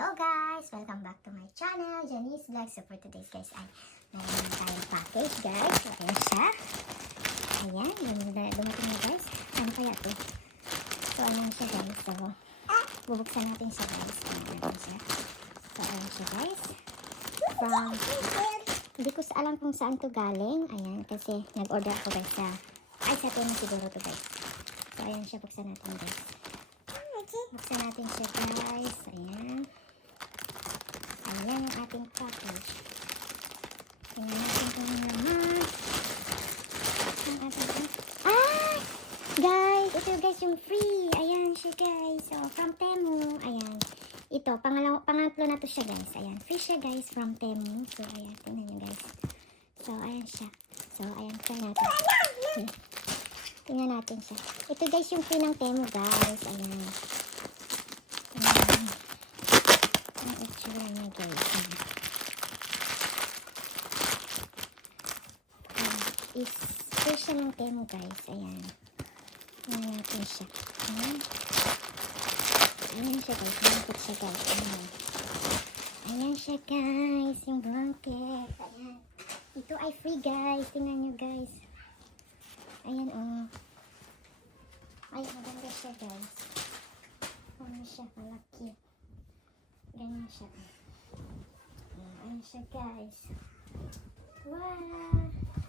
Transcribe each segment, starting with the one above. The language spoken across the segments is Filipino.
Hello guys! Welcome back to my channel, Janice Vlog. So for today's guys ay meron tayong package guys. So ayan siya. Ayan, dumating na guys. Ano kaya to? So ayan siya guys. So bubuksan natin siya guys. Ayan natin siya. So ayan siya guys. Hindi ko alam kung saan to galing. Ayan, kasi nag-order ako guys sa sa Temu siguro to guys. So ayan siya, buksan natin guys. Buksan natin siya guys. Ayan. Ayan yung ating package. Tingnan natin kung ano naman. Ang ating guys! Ito guys yung free. Ayan siya guys. So from Temu. Ayan. Ito, pangatlo na to siya guys. Ayan. Free siya guys from Temu. So ayan. Tingnan nyo guys. So ayan siya. So ayan. Tingnan natin. Tingnan natin siya. Ito guys yung free ng Temu guys. Ayan. Ang itsura niya guys. Is free siya ng Temu guys. Ayan. Tingnan natin siya. Ayan. Ayan siya guys. Blanket siya guys. Ayan. Ayan siya guys. Yung blanket. Ayan. Ito ay free guys. Tingnan nyo guys. Ayan oh. Ay, maganda siya guys. Ano siya, malaki. Ganyan siya. Ayan siya guys. Wow!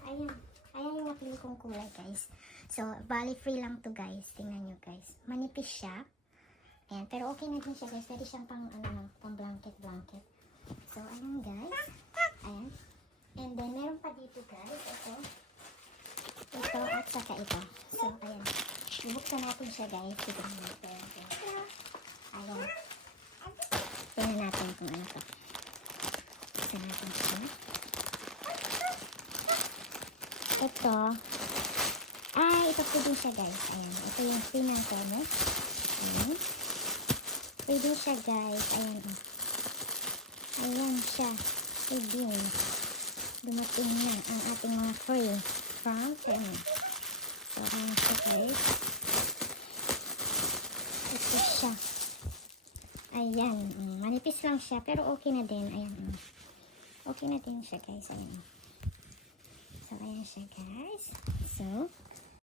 Ayan. Ayan yung napili kong kulay guys. So, bali free lang to guys. Tingnan nyo guys. Manipis siya. Ayan. Pero okay na din siya guys. Pwede siyang pang, pang blanket. So, ayan guys. Ayan. And then, meron pa dito guys. Ito at saka ito. So, ayan. Bubuksan natin siya guys. Tignan natin. Ayan. Tingnan natin kung ano to. Buksan natin siya. Ito. Ito po din siya guys. Ayan. Ito yung free ng Temu. Ayan. Free din siya guys. Ayan. Ayan siya. Free din. Dumating na ang ating mga free from Temu. So, ayan siya guys. Ito siya. Ayan. Manipis lang siya. Pero okay na din. Ayan. Okay na din siya guys. Ayan. So, ayan siya guys. So,